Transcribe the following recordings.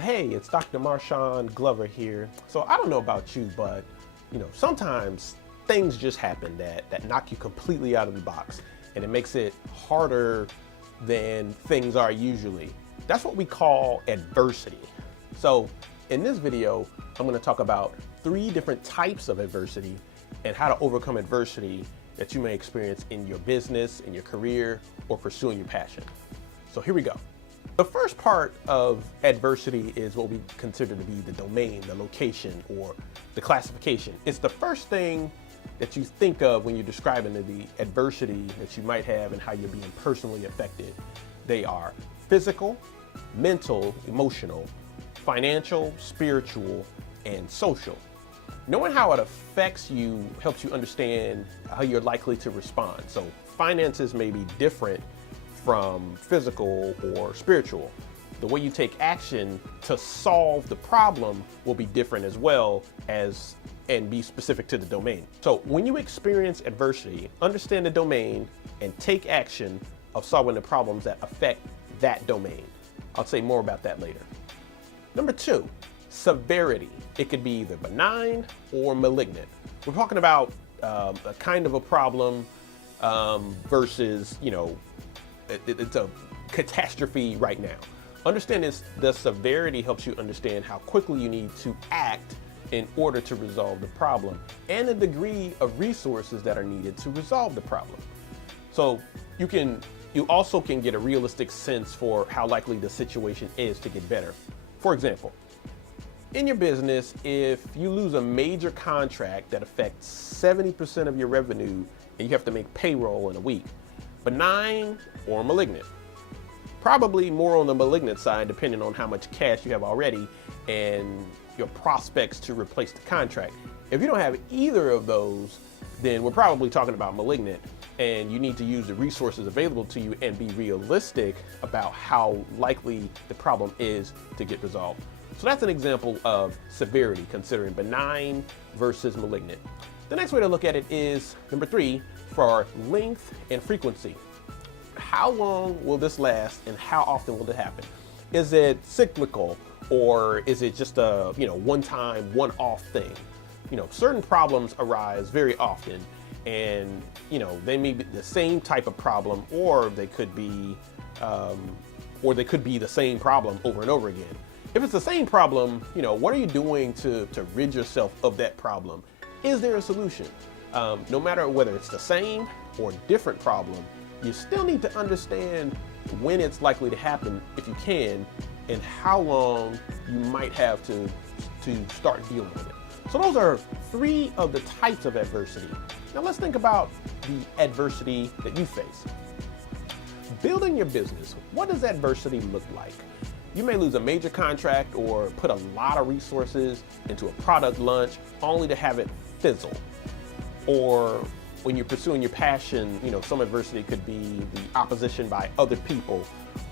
Hey, it's Dr. Marshawn Glover here. So I don't know about you, but sometimes things just happen that knock you completely out of the box, and it makes it harder than things are usually. That's what we call adversity. So in this video, I'm going to talk about 3 different types of adversity and how to overcome adversity that you may experience in your business, in your career, or pursuing your passion. So here we go. The first part of adversity is what we consider to be the domain, the location, or the classification. It's the first thing that you think of when you're describing the adversity that you might have and how you're being personally affected. They are physical, mental, emotional, financial, spiritual, and social. Knowing how it affects you helps you understand how you're likely to respond. So finances may be different from physical or spiritual. The way you take action to solve the problem will be different as well as and be specific to the domain. So when you experience adversity, understand the domain and take action of solving the problems that affect that domain. I'll say more about that later. Number 2, severity. It could be either benign or malignant. We're talking about a kind of a problem versus, it's a catastrophe right now. Understanding the severity helps you understand how quickly you need to act in order to resolve the problem and the degree of resources that are needed to resolve the problem. So you also can get a realistic sense for how likely the situation is to get better. For example, in your business, if you lose a major contract that affects 70% of your revenue and you have to make payroll in a week, benign or malignant? Probably more on the malignant side, depending on how much cash you have already and your prospects to replace the contract. If you don't have either of those, then we're probably talking about malignant, and you need to use the resources available to you and be realistic about how likely the problem is to get resolved. So that's an example of severity, considering benign versus malignant. The next way to look at it is number 3, for length and frequency. How long will this last and how often will it happen? Is it cyclical or is it just a one-time, one-off thing? Certain problems arise very often, and they may be the same type of problem, or they could be the same problem over and over again. If it's the same problem, what are you doing to rid yourself of that problem? Is there a solution? No matter whether it's the same or different problem, you still need to understand when it's likely to happen, if you can, and how long you might have to start dealing with it. So those are 3 of the types of adversity. Now let's think about the adversity that you face. Building your business, what does adversity look like? You may lose a major contract or put a lot of resources into a product launch only to have it fizzle. Or when you're pursuing your passion, some adversity could be the opposition by other people,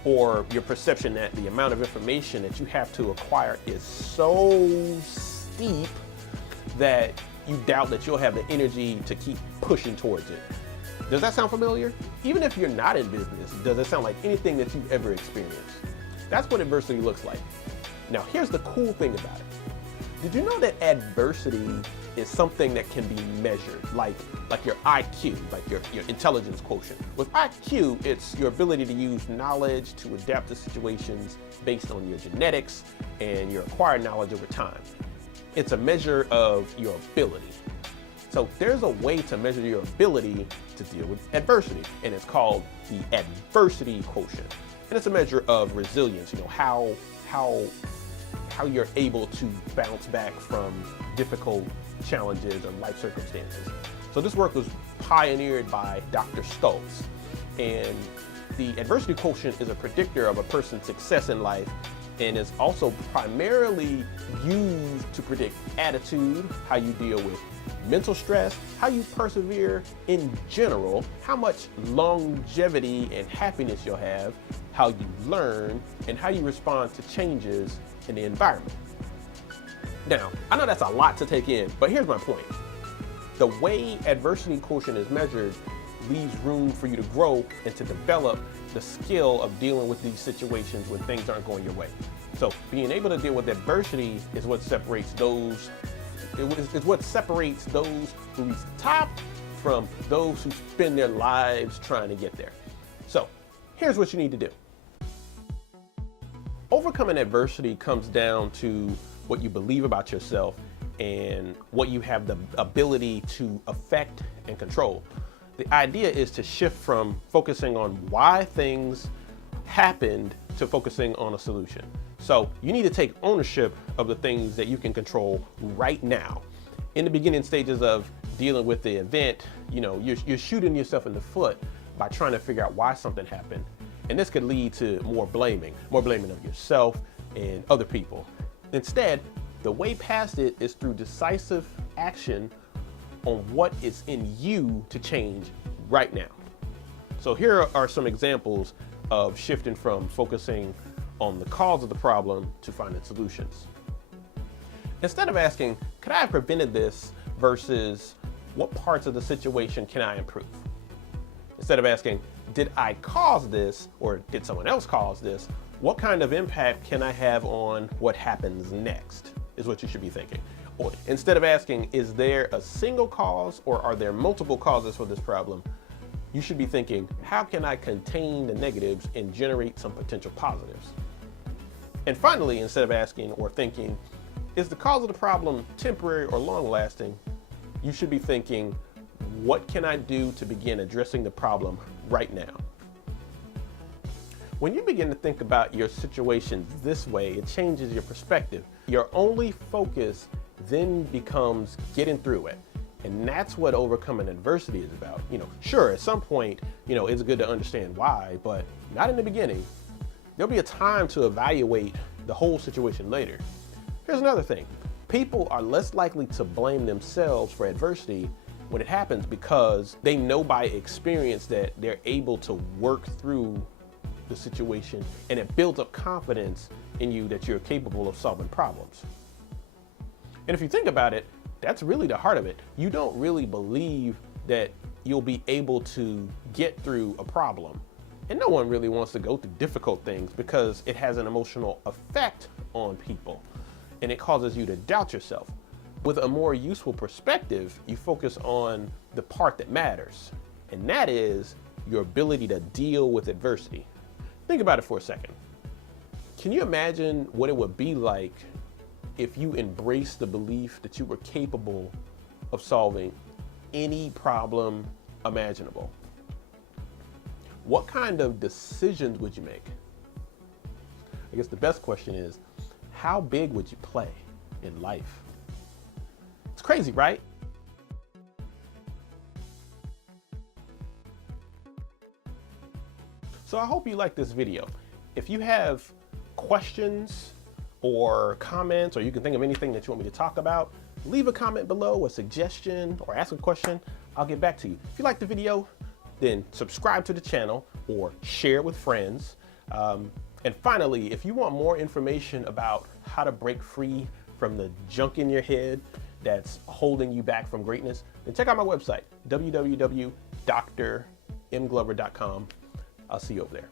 or your perception that the amount of information that you have to acquire is so steep that you doubt that you'll have the energy to keep pushing towards it. Does that sound familiar? Even if you're not in business, does it sound like anything that you've ever experienced? That's what adversity looks like. Now, here's the cool thing about it. Did you know that adversity is something that can be measured, like your IQ, like your intelligence quotient? With IQ, it's your ability to use knowledge to adapt to situations based on your genetics and your acquired knowledge over time. It's a measure of your ability. So there's a way to measure your ability to deal with adversity, and it's called the adversity quotient. And it's a measure of resilience, how you're able to bounce back from difficult challenges or life circumstances. So this work was pioneered by Dr. Stoltz, and the adversity quotient is a predictor of a person's success in life, and is also primarily used to predict attitude, how you deal with mental stress, how you persevere in general, how much longevity and happiness you'll have, how you learn, and how you respond to changes in the environment. Now, I know that's a lot to take in, but here's my point. The way adversity quotient is measured leaves room for you to grow and to develop the skill of dealing with these situations when things aren't going your way. So being able to deal with adversity is what separates those, is what separates those who reach the top from those who spend their lives trying to get there. So here's what you need to do. Overcoming adversity comes down to what you believe about yourself and what you have the ability to affect and control. The idea is to shift from focusing on why things happened to focusing on a solution. So you need to take ownership of the things that you can control right now. In the beginning stages of dealing with the event, you're shooting yourself in the foot by trying to figure out why something happened. And this could lead to more blaming of yourself and other people. Instead, the way past it is through decisive action on what is in you to change right now. So here are some examples of shifting from focusing on the cause of the problem to finding solutions. Instead of asking, could I have prevented this, versus what parts of the situation can I improve? Instead of asking, did I cause this or did someone else cause this? What kind of impact can I have on what happens next is what you should be thinking. Or instead of asking, is there a single cause or are there multiple causes for this problem? You should be thinking, how can I contain the negatives and generate some potential positives? And finally, instead of asking or thinking, is the cause of the problem temporary or long lasting? You should be thinking, what can I do to begin addressing the problem right now? When you begin to think about your situation this way, it changes your perspective. Your only focus then becomes getting through it. And that's what overcoming adversity is about. Sure, at some point, it's good to understand why, but not in the beginning. There'll be a time to evaluate the whole situation later. Here's another thing. People are less likely to blame themselves for adversity when it happens because they know by experience that they're able to work through the situation, and it builds up confidence in you that you're capable of solving problems. And if you think about it, that's really the heart of it. You don't really believe that you'll be able to get through a problem. And no one really wants to go through difficult things because it has an emotional effect on people and it causes you to doubt yourself. With a more useful perspective, you focus on the part that matters, and that is your ability to deal with adversity. Think about it for a second. Can you imagine what it would be like if you embraced the belief that you were capable of solving any problem imaginable? What kind of decisions would you make? I guess the best question is, how big would you play in life? It's crazy, right? So I hope you like this video. If you have questions or comments, or you can think of anything that you want me to talk about, leave a comment below, a suggestion, or ask a question. I'll get back to you. If you like the video, then subscribe to the channel or share with friends. And finally, if you want more information about how to break free from the junk in your head that's holding you back from greatness, then check out my website, www.drmglover.com. I'll see you over there.